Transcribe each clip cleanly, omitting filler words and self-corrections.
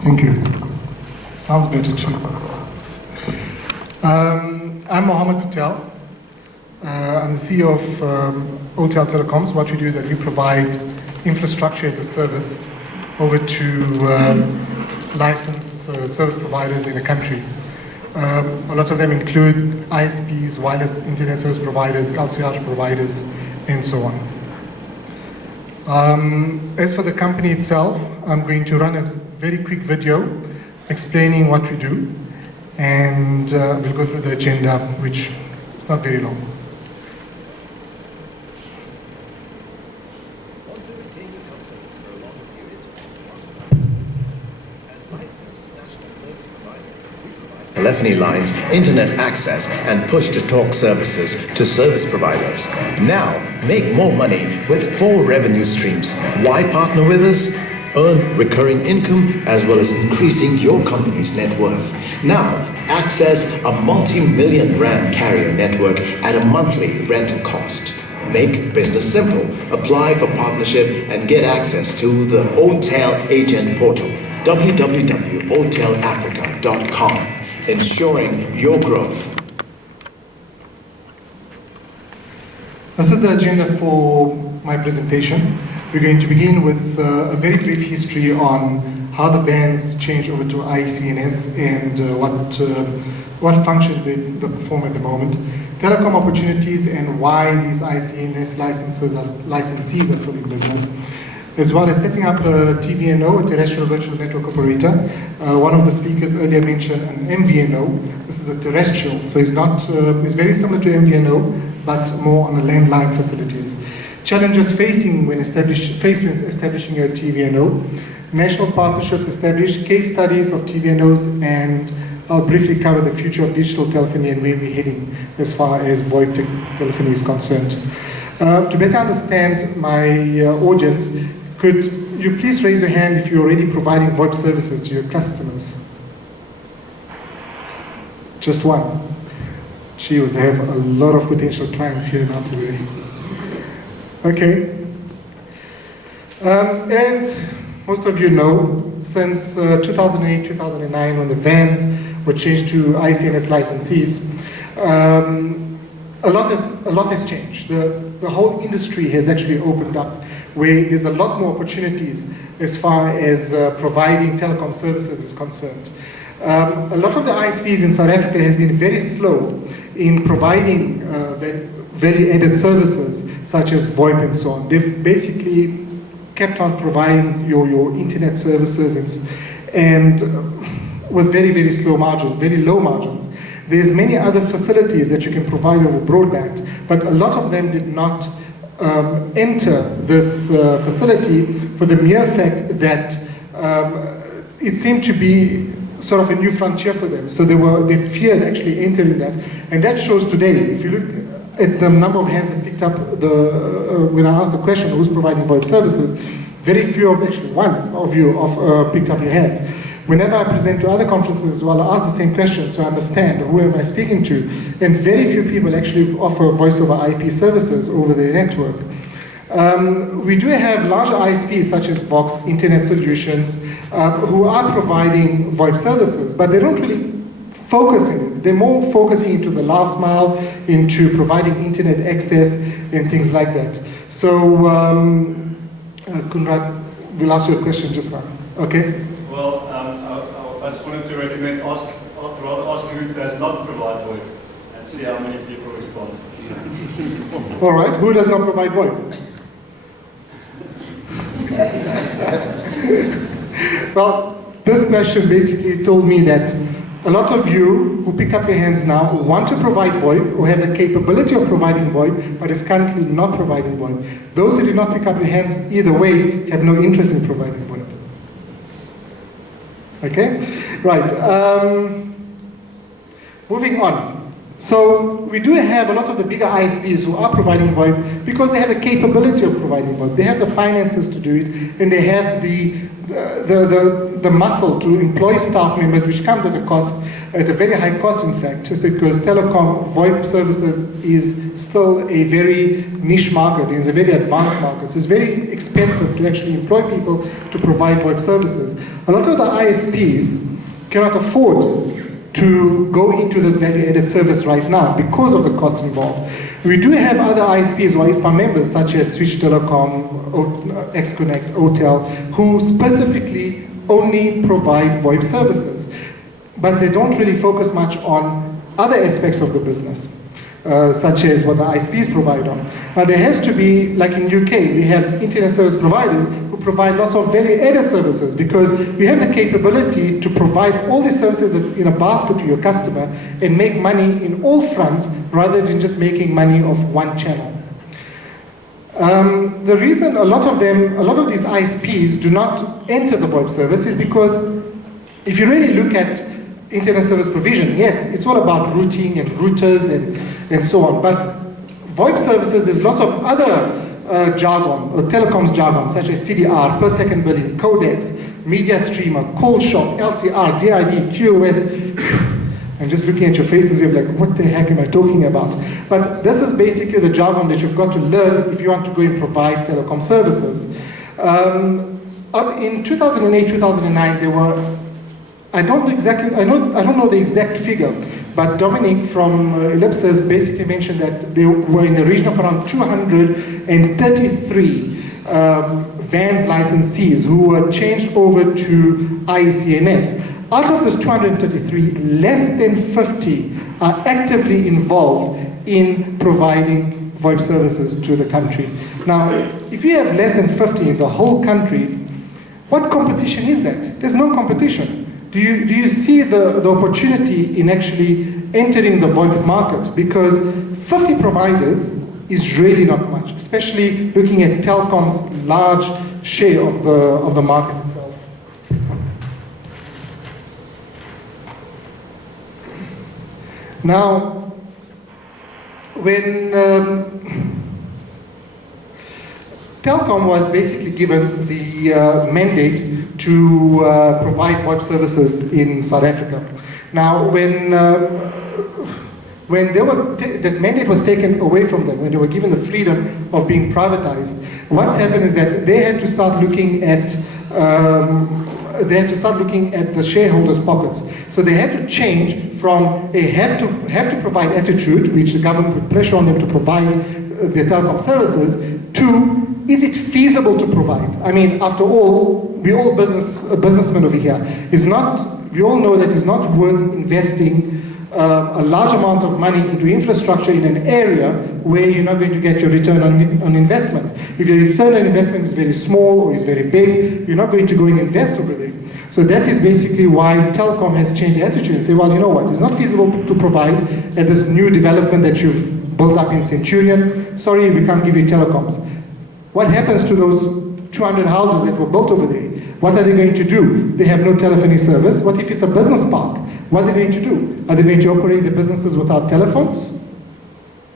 Thank you. Sounds better too. I'm Mohammad Patel. I'm the CEO of O-Tel Telecoms. What we do is that we provide infrastructure as a service over to licensed service providers in the country. A lot of them include ISPs, wireless internet service providers, LCR providers, and so on. As for the company itself, I'm going to run a very quick video explaining what we do, and we'll go through the agenda, which is not very long. Want to retain your customers for a longer period? As licensed national service provider, we provide telephony lines, internet access, and push-to-talk services to service providers. Now, make more money with 4 revenue streams. Why partner with us? Earn recurring income as well as increasing your company's net worth. Now, access a multi-million rand carrier network at a monthly rental cost. Make business simple. Apply for partnership and get access to the OTEL agent portal, www.otelafrica.com, ensuring your growth. This is the agenda for my presentation. We're going to begin with a very brief history on how the vans change over to ICNS and what functions they perform at the moment, telecom opportunities and why these ICNS licensees are still in business, as well as setting up a TVNO, a terrestrial virtual network operator. One of the speakers earlier mentioned an MVNO. This is a terrestrial, so it's very similar to MVNO, but more on the landline facilities. Challenges facing when establishing your TVNO, national partnerships established, case studies of TVNOs, and I'll briefly cover the future of digital telephony and where we're heading as far as VoIP telephony is concerned. To better understand my audience, could you please raise your hand if you're already providing VoIP services to your customers? Just one. Gee whiz, I have a lot of potential clients here now today. Okay. As most of you know, since 2008-2009, when the vans were changed to ICNS licensees, a lot has changed. The whole industry has actually opened up, where there's a lot more opportunities as far as providing telecom services is concerned. A lot of the ISPs in South Africa has been very slow in providing value-added services such as VoIP and so on. They've basically kept on providing your internet services and with very, very slow margins, very low margins. There's many other facilities that you can provide over broadband, but a lot of them did not enter this facility for the mere fact that it seemed to be sort of a new frontier for them. So they feared actually entering that. And that shows today. If you look at the number of hands that picked up when I asked the question, who's providing VoIP services, very few of, actually one of you picked up your hands. Whenever I present to other conferences as well, I ask the same question so I understand who am I speaking to. And very few people actually offer voice over IP services over their network. We do have larger ISPs such as Vox, Internet Solutions, who are providing VoIP services, but they don't really focus in it. They're more focusing into the last mile, into providing internet access and things like that. So, Kunrad, we'll ask you a question just now. Okay? Well, I just wanted to recommend ask who does not provide VoIP and see how many people respond. All right, who does not provide VoIP? Well, this question basically told me that a lot of you who picked up your hands now want to provide VoIP or have the capability of providing VoIP, but is currently not providing VoIP. Those who did not pick up your hands either way have no interest in providing VoIP. Okay? Right. Moving on. So we do have a lot of the bigger ISPs who are providing VoIP because they have the capability of providing VoIP. They have the finances to do it, and they have the muscle to employ staff members, which comes at a cost, at a very high cost, in fact, because telecom VoIP services is still a very niche market, it's a very advanced market, so it's very expensive to actually employ people to provide VoIP services. A lot of the ISPs cannot afford to go into this value-added service right now because of the cost involved. We do have other ISPs or ISPA members such as Switch Telecom, XConnect, O-Tel, who specifically only provide VoIP services, but they don't really focus much on other aspects of the business, such as what the ISPs provide on. Now there has to be, like in UK, we have internet service providers who provide lots of value-added services because we have the capability to provide all these services in a basket to your customer and make money in all fronts rather than just making money off one channel. The reason a lot of these ISPs do not enter the VoIP service is because if you really look at internet service provision, yes, it's all about routing and routers and so on, but VoIP services, there's lots of other jargon, or telecoms jargon, such as CDR, per second billing, codecs, media streamer, call shop, LCR, DID, QoS. I'm just looking at your faces, you're like, what the heck am I talking about? But this is basically the jargon that you've got to learn if you want to go and provide telecom services. In 2008, 2009, there were, I don't know the exact figure, but Dominic from Ellipsis basically mentioned that they were in the region of around 233 VANS licensees who were changed over to ICNS. Out of those 233, less than 50 are actively involved in providing VoIP services to the country. Now, if you have less than 50 in the whole country, what competition is that? There's no competition. Do you see the opportunity in actually entering the VoIP market? Because 50 providers is really not much, especially looking at Telcom's large share of the market itself. Now, when Telkom was basically given the mandate to provide VoIP services in South Africa. Now, when that mandate was taken away from them, when they were given the freedom of being privatized, what's happened is that they had to start looking at the shareholders' pockets. So they had to change from a have to provide attitude, which the government put pressure on them to provide the telecom services, to is it feasible to provide? I mean, after all, we all businessmen over here. We all know that it's not worth investing a large amount of money into infrastructure in an area where you're not going to get your return on investment. If your return on investment is very small or is very big, you're not going to go and invest over there. So that is basically why Telkom has changed the attitude and say, well, you know what, it's not feasible to provide at this new development that you've built up in Centurion. Sorry, we can't give you telecoms. What happens to those 200 houses that were built over there? What are they going to do? They have no telephony service. What if it's a business park? What are they going to do? Are they going to operate the businesses without telephones?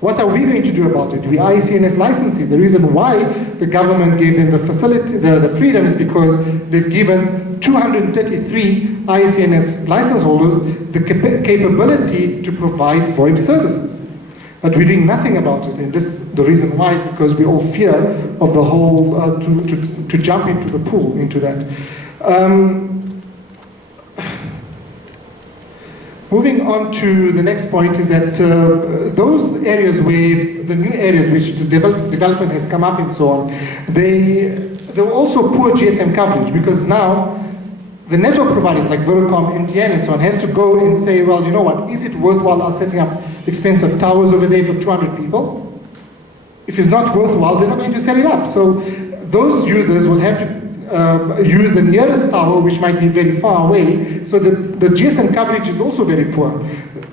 What are we going to do about it? We are ICNS licensees. The reason why the government gave them the facility, the freedom, is because they've given 233 ICNS license holders the capability to provide VoIP services. But we're doing nothing about it, and the reason why is because we all fear of the whole, to jump into the pool, into that. Moving on to the next point is that those areas where, the new areas which the development has come up and so on, there were also poor GSM coverage, because now the network providers like Vodacom, MTN and so on has to go and say, well, you know what, is it worthwhile us setting up expensive towers over there for 200 people? If it's not worthwhile, they're not going to set it up. So those users will have to use the nearest tower, which might be very far away. So the GSM coverage is also very poor.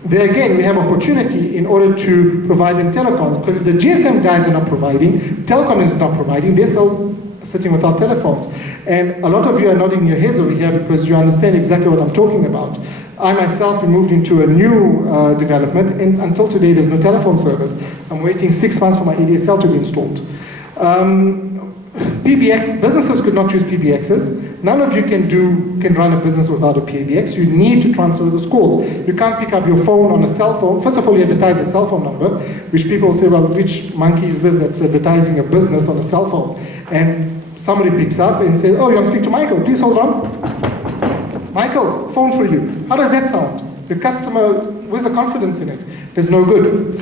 There again, we have opportunity in order to provide them telecoms, because if the GSM guys are not providing, Telecom is not providing, they're still sitting without telephones. And a lot of you are nodding your heads over here because you understand exactly what I'm talking about. I myself moved into a new development, and until today there's no telephone service. I'm waiting 6 months for my ADSL to be installed. PBX, businesses could not use PBXs. None of you can run a business without a PBX. You need to transfer those calls. You can't pick up your phone on a cell phone. First of all, you advertise a cell phone number, which people say, well, which monkey is this that's advertising a business on a cell phone? And somebody picks up and says, oh, you want to speak to Michael? Please hold on. Michael, phone for you. How does that sound? The customer, where's the confidence in it? There's no good.